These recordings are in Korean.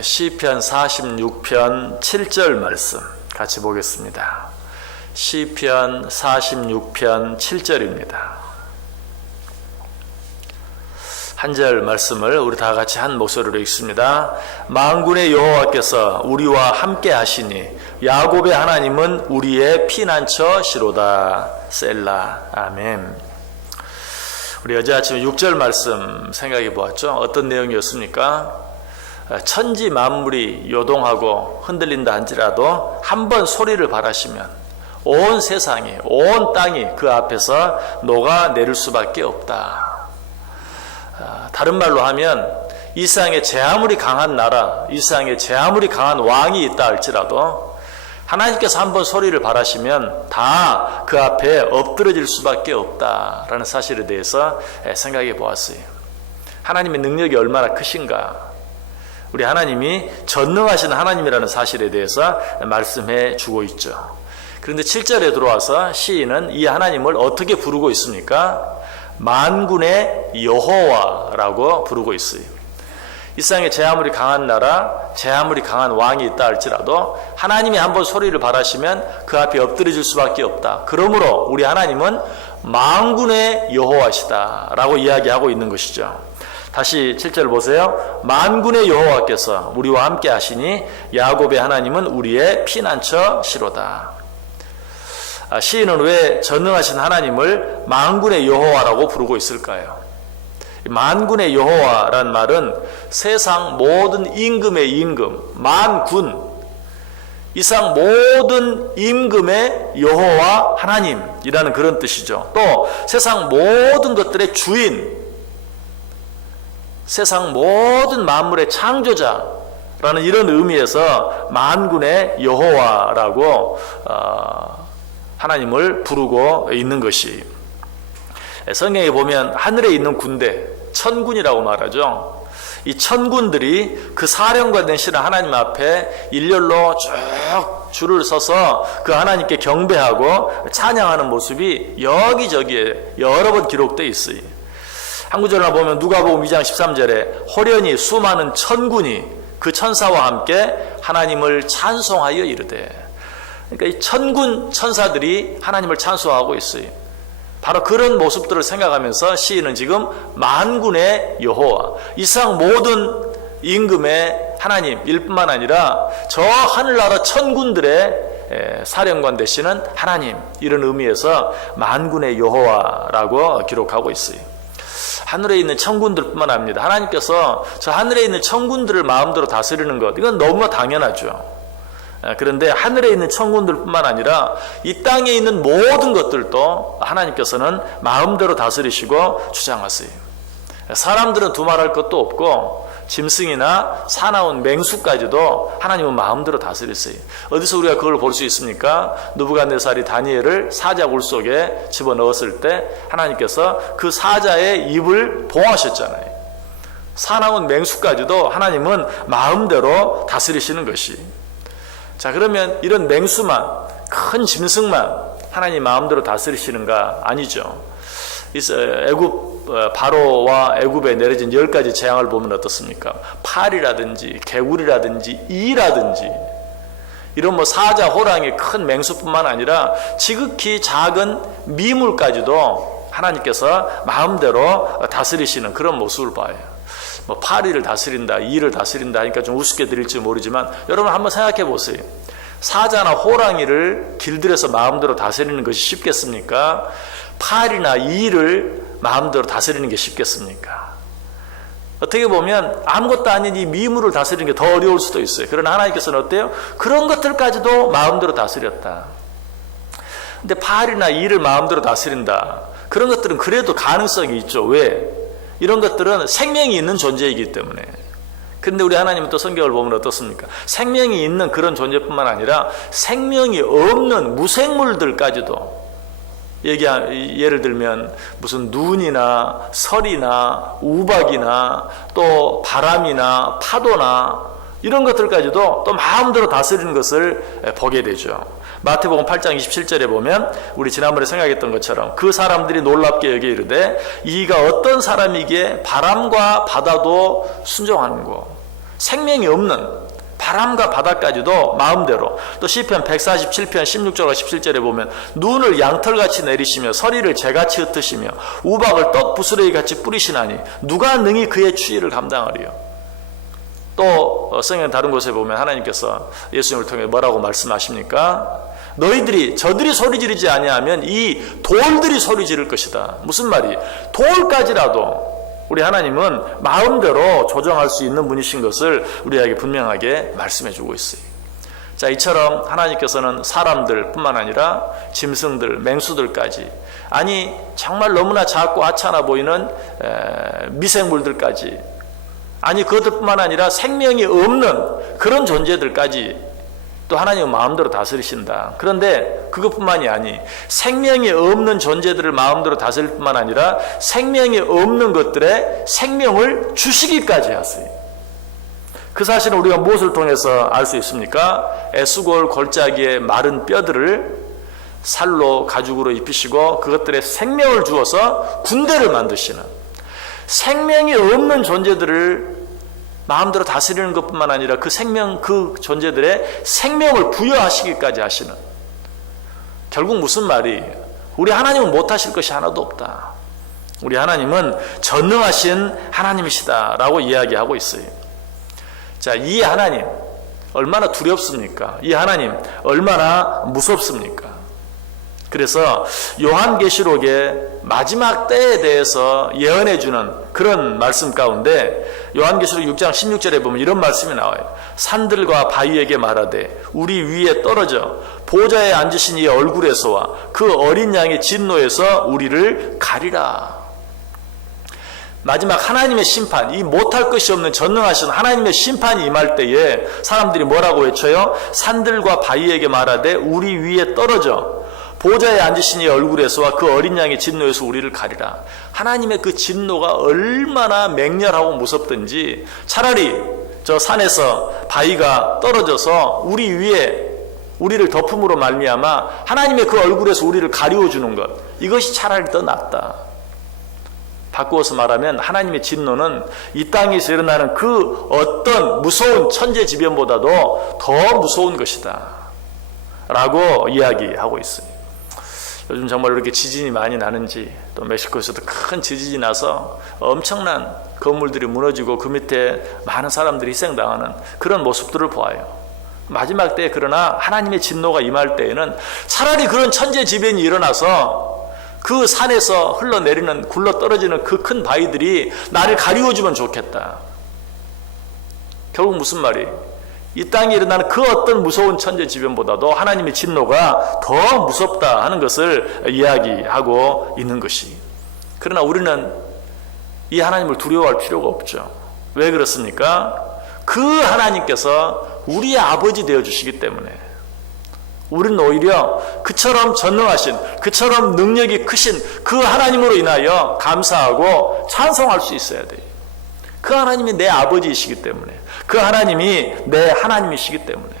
시편 46편 7절 말씀 같이 보겠습니다. 시편 46편 7절입니다. 한 절 말씀을 우리 다 같이 한 목소리로 읽습니다. 만군의 여호와께서 우리와 함께 하시니 야곱의 하나님은 우리의 피난처시로다. 셀라. 아멘. 우리 어제 아침에 6절 말씀 생각해 보았죠. 어떤 내용이었습니까? 천지 만물이 요동하고 흔들린다 할지라도 한 번 소리를 발하시면 온 세상이, 온 땅이 그 앞에서 녹아내릴 수밖에 없다. 다른 말로 하면 이 세상에 제 아무리 강한 나라, 이 세상에 제 아무리 강한 왕이 있다 할지라도 하나님께서 한번 소리를 발하시면 다 그 앞에 엎드러질 수밖에 없다라는 사실에 대해서 생각해 보았어요. 하나님의 능력이 얼마나 크신가. 우리 하나님이 전능하신 하나님이라는 사실에 대해서 말씀해 주고 있죠. 그런데 7절에 들어와서 시인은 이 하나님을 어떻게 부르고 있습니까? 만군의 여호와라고 부르고 있어요. 이 세상에 제 아무리 강한 나라, 제 아무리 강한 왕이 있다 할지라도 하나님이 한번 소리를 발하시면 그 앞에 엎드려질 수밖에 없다. 그러므로 우리 하나님은 만군의 여호와시다 라고 이야기하고 있는 것이죠. 다시 7절 보세요. 만군의 여호와께서 우리와 함께 하시니 야곱의 하나님은 우리의 피난처시로다. 시인은 왜 전능하신 하나님을 만군의 여호와라고 부르고 있을까요? 만군의 여호와란 말은 세상 모든 임금의 임금, 만군, 이상 모든 임금의 여호와 하나님이라는 그런 뜻이죠. 또 세상 모든 것들의 주인, 세상 모든 만물의 창조자라는 이런 의미에서 만군의 여호와라고 하나님을 부르고 있는 것이, 성경에 보면 하늘에 있는 군대, 천군이라고 말하죠. 이 천군들이 그 사령관 되시는 하나님 앞에 일렬로 쭉 줄을 서서 그 하나님께 경배하고 찬양하는 모습이 여기저기에 여러 번 기록되어 있어요. 한 구절을 보면 누가복음 2장 13절에 호련히 수많은 천군이 그 천사와 함께 하나님을 찬송하여 이르되, 그러니까 이 천군 천사들이 하나님을 찬송하고 있어요. 바로 그런 모습들을 생각하면서 시인은 지금 만군의 여호와, 이 세상 모든 임금의 하나님일 뿐만 아니라 저 하늘나라 천군들의 사령관 되시는 하나님, 이런 의미에서 만군의 여호와라고 기록하고 있어요. 하늘에 있는 천군들뿐만 아닙니다. 하나님께서 저 하늘에 있는 천군들을 마음대로 다스리는 것, 이건 너무나 당연하죠. 그런데 하늘에 있는 천군들뿐만 아니라 이 땅에 있는 모든 것들도 하나님께서는 마음대로 다스리시고 주장하세요. 사람들은 두말할 것도 없고 짐승이나 사나운 맹수까지도 하나님은 마음대로 다스리세요. 어디서 우리가 그걸 볼 수 있습니까? 느부갓네살이 다니엘을 사자 굴 속에 집어넣었을 때 하나님께서 그 사자의 입을 봉하셨잖아요. 사나운 맹수까지도 하나님은 마음대로 다스리시는 것이. 자, 그러면 이런 맹수만, 큰 짐승만 하나님 마음대로 다스리시는가? 아니죠. 애굽 바로와 애굽에 내려진 10가지 재앙을 보면 어떻습니까? 파리라든지 개구리라든지 이라든지 이런 사자, 호랑이, 큰 맹수뿐만 아니라 지극히 작은 미물까지도 하나님께서 마음대로 다스리시는 그런 모습을 봐요. 파리를 다스린다, 이를 다스린다 하니까 좀 우습게 들릴지 모르지만 여러분 한번 생각해 보세요. 사자나 호랑이를 길들여서 마음대로 다스리는 것이 쉽겠습니까? 파리나 이를 마음대로 다스리는 게 쉽겠습니까? 어떻게 보면 아무것도 아닌 이 미물을 다스리는 게 더 어려울 수도 있어요. 그러나 하나님께서는 어때요? 그런 것들까지도 마음대로 다스렸다. 근데 파리나 이를 마음대로 다스린다. 그런 것들은 그래도 가능성이 있죠. 왜? 이런 것들은 생명이 있는 존재이기 때문에. 그런데 우리 하나님은 또 성경을 보면 어떻습니까? 생명이 있는 그런 존재뿐만 아니라 생명이 없는 무생물들까지도, 예를 들면 무슨 눈이나 설이나 우박이나 또 바람이나 파도나 이런 것들까지도 또 마음대로 다스리는 것을 보게 되죠. 마태복음 8장 27절에 보면 우리 지난번에 생각했던 것처럼 그 사람들이 놀랍게 여겨 이르되 이가 어떤 사람이기에 바람과 바다도 순종하는고, 생명이 없는 바람과 바다까지도 마음대로. 또 시편 147편 16절과 17절에 보면 눈을 양털같이 내리시며 서리를 재같이 흩으시며 우박을 떡 부스러기같이 뿌리시나니 누가 능히 그의 추위를 감당하리요. 또 성경 다른 곳에 보면 하나님께서 예수님을 통해 뭐라고 말씀하십니까? 저들이 소리 지르지 아니하면 이 돌들이 소리 지를 것이다. 무슨 말이? 돌까지라도 우리 하나님은 마음대로 조정할 수 있는 분이신 것을 우리에게 분명하게 말씀해 주고 있어요. 자, 이처럼 하나님께서는 사람들 뿐만 아니라 짐승들, 맹수들까지, 아니 정말 너무나 작고 하찮아 보이는 미생물들까지, 아니 그것들뿐만 아니라 생명이 없는 그런 존재들까지 또 하나님은 마음대로 다스리신다. 그런데 그것뿐만이 아니, 생명이 없는 존재들을 마음대로 다스릴 뿐만 아니라 생명이 없는 것들의 생명을 주시기까지 하세요. 그 사실은 우리가 무엇을 통해서 알 수 있습니까? 애수골 골짜기의 마른 뼈들을 살로 가죽으로 입히시고 그것들의 생명을 주어서 군대를 만드시는, 생명이 없는 존재들을 마음대로 다스리는 것뿐만 아니라 그 존재들의 생명을 부여하시기까지 하시는, 결국 무슨 말이? 우리 하나님은 못하실 것이 하나도 없다. 우리 하나님은 전능하신 하나님이시다라고 이야기하고 있어요. 자, 이 하나님 얼마나 두렵습니까? 이 하나님 얼마나 무섭습니까? 그래서 요한계시록의 마지막 때에 대해서 예언해 주는 그런 말씀 가운데 요한계시록 6장 16절에 보면 이런 말씀이 나와요. 산들과 바위에게 말하되 우리 위에 떨어져 보좌에 앉으신 이의 얼굴에서와 그 어린 양의 진노에서 우리를 가리라. 마지막 하나님의 심판, 이 못할 것이 없는 전능하신 하나님의 심판이 임할 때에 사람들이 뭐라고 외쳐요? 산들과 바위에게 말하되 우리 위에 떨어져 보좌에 앉으신 이의 얼굴에서와 그 어린 양의 진노에서 우리를 가리라. 하나님의 그 진노가 얼마나 맹렬하고 무섭든지 차라리 저 산에서 바위가 떨어져서 우리 위에 우리를 덮음으로 말미암아 하나님의 그 얼굴에서 우리를 가리워주는 것, 이것이 차라리 더 낫다. 바꾸어서 말하면 하나님의 진노는 이 땅에서 일어나는 그 어떤 무서운 천재지변보다도 더 무서운 것이다 라고 이야기하고 있어요. 요즘 정말 이렇게 지진이 많이 나는지, 또 멕시코에서도 큰 지진이 나서 엄청난 건물들이 무너지고 그 밑에 많은 사람들이 희생당하는 그런 모습들을 보아요. 마지막 때에 그러나 하나님의 진노가 임할 때에는 차라리 그런 천재지변이 일어나서 그 산에서 흘러내리는 굴러떨어지는 그 큰 바위들이 나를 가리워주면 좋겠다. 결국 무슨 말이? 이 땅에 일어나는 그 어떤 무서운 천재지변보다도 하나님의 진노가 더 무섭다 하는 것을 이야기하고 있는 것이. 그러나 우리는 이 하나님을 두려워할 필요가 없죠. 왜 그렇습니까? 그 하나님께서 우리의 아버지 되어주시기 때문에 우리는 오히려 그처럼 전능하신, 그처럼 능력이 크신 그 하나님으로 인하여 감사하고 찬송할 수 있어야 돼요. 그 하나님이 내 아버지이시기 때문에, 그 하나님이 내 하나님이시기 때문에,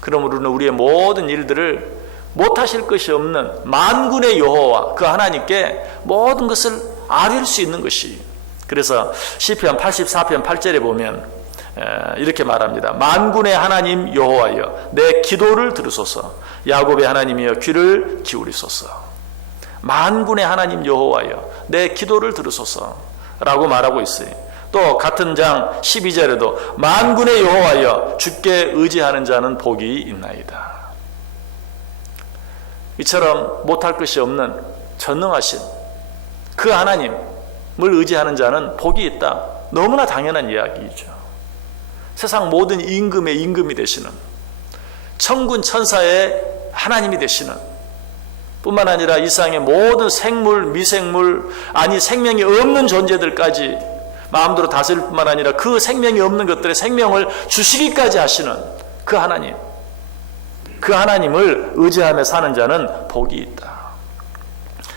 그러므로 우리는 우리의 모든 일들을 못하실 것이 없는 만군의 여호와 그 하나님께 모든 것을 아뢰을 수 있는 것이. 그래서 시편 84편 8절에 보면 이렇게 말합니다. 만군의 하나님 여호와여 내 기도를 들으소서. 야곱의 하나님이여 귀를 기울이소서. 만군의 하나님 여호와여 내 기도를 들으소서 라고 말하고 있어요. 또 같은 장 12절에도 만군의 여호와여 주께 의지하는 자는 복이 있나이다. 이처럼 못할 것이 없는 전능하신 그 하나님을 의지하는 자는 복이 있다. 너무나 당연한 이야기이죠. 세상 모든 임금의 임금이 되시는, 천군 천사의 하나님이 되시는, 뿐만 아니라 이 세상의 모든 생물, 미생물, 아니 생명이 없는 존재들까지 마음대로 다스릴 뿐만 아니라 그 생명이 없는 것들의 생명을 주시기까지 하시는 그 하나님, 그 하나님을 의지하며 사는 자는 복이 있다.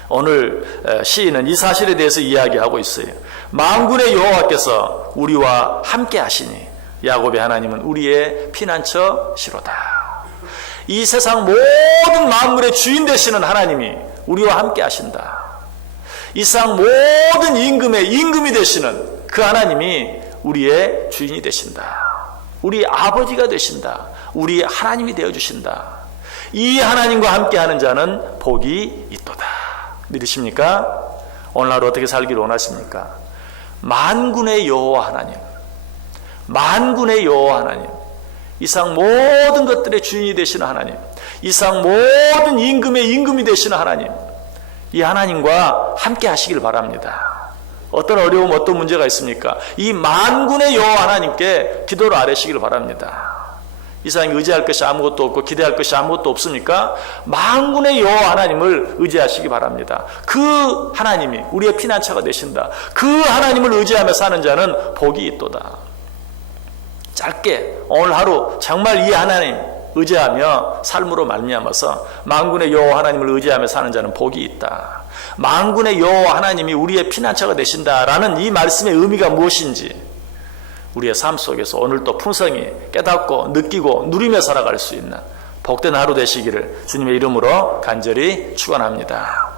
오늘 시인은 이 사실에 대해서 이야기하고 있어요. 만군의 여호와께서 우리와 함께 하시니 야곱의 하나님은 우리의 피난처시로다. 이 세상 모든 만물의 주인 되시는 하나님이 우리와 함께 하신다. 이 세상 모든 임금의 임금이 되시는 그 하나님이 우리의 주인이 되신다. 우리 아버지가 되신다. 우리 하나님이 되어주신다. 이 하나님과 함께하는 자는 복이 있도다. 믿으십니까? 오늘 하루 어떻게 살기를 원하십니까? 만군의 여호와 하나님, 만군의 여호와 하나님, 이상 모든 것들의 주인이 되시는 하나님, 이상 모든 임금의 임금이 되시는 하나님, 이 하나님과 함께 하시길 바랍니다. 어떤 어려움, 어떤 문제가 있습니까? 이 만군의 여호와 하나님께 기도를 아뢰시길 바랍니다. 이 세상에 의지할 것이 아무것도 없고 기대할 것이 아무것도 없습니까? 만군의 여호와 하나님을 의지하시기 바랍니다. 그 하나님이 우리의 피난처가 되신다. 그 하나님을 의지하며 사는 자는 복이 있도다. 짧게 오늘 하루 정말 이 하나님 의지하며 삶으로 말미암아서 만군의 여호와 하나님을 의지하며 사는 자는 복이 있다. 만군의 여호와 하나님이 우리의 피난처가 되신다라는 이 말씀의 의미가 무엇인지 우리의 삶 속에서 오늘도 풍성히 깨닫고 느끼고 누리며 살아갈 수 있는 복된 하루 되시기를 주님의 이름으로 간절히 축원합니다.